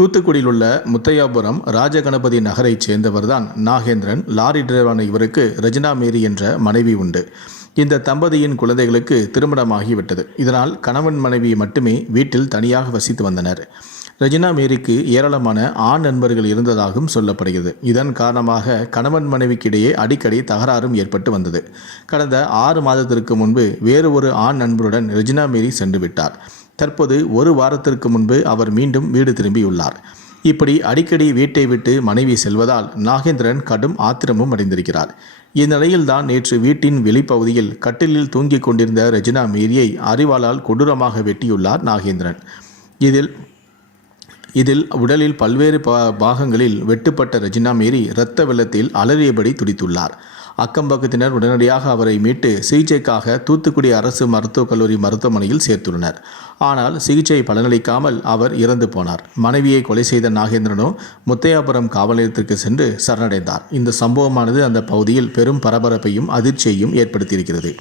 தூத்துக்குடியில் உள்ள முத்தையாபுரம் ராஜகணபதி நகரைச் சேர்ந்தவர்தான் நாகேந்திரன். லாரி டிரைவரான இவருக்கு ரஜினா மேரி என்ற மனைவி உண்டு. இந்த தம்பதியின் குழந்தைகளுக்கு திருமணமாகிவிட்டது. இதனால் கணவன் மனைவி மட்டுமே வீட்டில் தனியாக வசித்து வந்தனர். ரெஜினா மேரிக்கு ஏராளமான ஆண் நண்பர்கள் இருந்ததாகவும் சொல்லப்படுகிறது. இதன் காரணமாக கணவன் மனைவிக்கிடையே அடிக்கடி தகராறும் ஏற்பட்டு வந்தது. கடந்த ஆறு மாதத்திற்கு முன்பு வேறு ஒரு ஆண் நண்பருடன் ரெஜினா மேரி சென்று விட்டார் தற்போது ஒரு வாரத்திற்கு முன்பு அவர் மீண்டும் வீடு திரும்பியுள்ளார். இப்படி அடிக்கடி வீட்டை விட்டு மனைவி செல்வதால் நாகேந்திரன் கடும் ஆத்திரமும் அடைந்திருக்கிறார். இந்நிலையில்தான் நேற்று வீட்டின் வெளிப்பகுதியில் கட்டிலில் தூங்கிக் கொண்டிருந்த ரெஜினா மீரியை அறிவாளால் கொடூரமாக வெட்டியுள்ளார் நாகேந்திரன். இதில் இதில் உடலில் பல்வேறு பாகங்களில் வெட்டுப்பட்ட ரெஜினா மீரி இரத்த வெள்ளத்தில் அலறியபடி துடித்துள்ளார். அக்கம்பக்கத்தினர் உடனடியாக அவரை மீட்டு சிகிச்சைக்காக தூத்துக்குடி அரசு மருத்துவக் கல்லூரி மருத்துவமனையில் சேர்த்துள்ளனர். ஆனால் சிகிச்சை பலனளிக்காமல் அவர் இறந்து போனார். மனைவியை கொலை செய்த நாகேந்திரனோ முத்தையாபுரம் காவல் நிலையத்திற்கு சென்று சரணடைந்தார். இந்த சம்பவமானது அந்த பகுதியில் பெரும் பரபரப்பையும் அதிர்ச்சியையும் ஏற்படுத்தியிருக்கிறது.